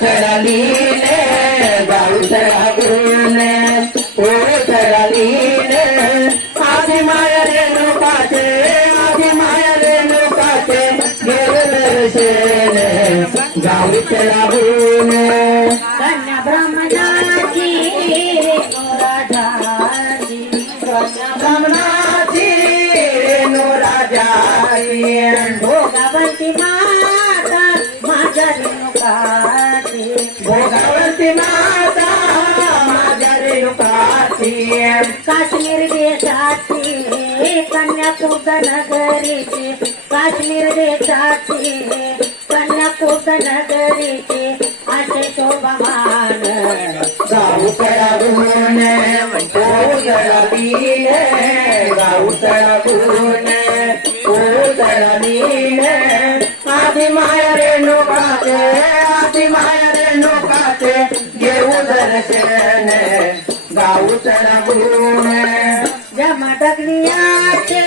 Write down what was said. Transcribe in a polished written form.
चढालीने गाऊ चढावूने पोर चढालीने आधी माया रेणुकाचे आधी माया रेणुकाचे घेऊ दर्शने गाऊ चढावूने कन्या ब्राह्मणाची राजाची कन्या ब्राह्मणाची रेणू राजाची भोगावंती माता माझ्या रेणुकाची भोगावंती माता माझ्या रेणुकाची काश्मीर देशाची कन्याकुब्ज नगरीची काश्मीर देशाची कन्याकुब्ज नगरीची असे शोभमान गाऊ चढावून पोर चढालीने गाऊ चढावून पोर चढालीने आधी माया रेणुकाचे आधी माया रेणुकाचे घेऊ दर्शन गाऊ चढावून जमदग्नियाचे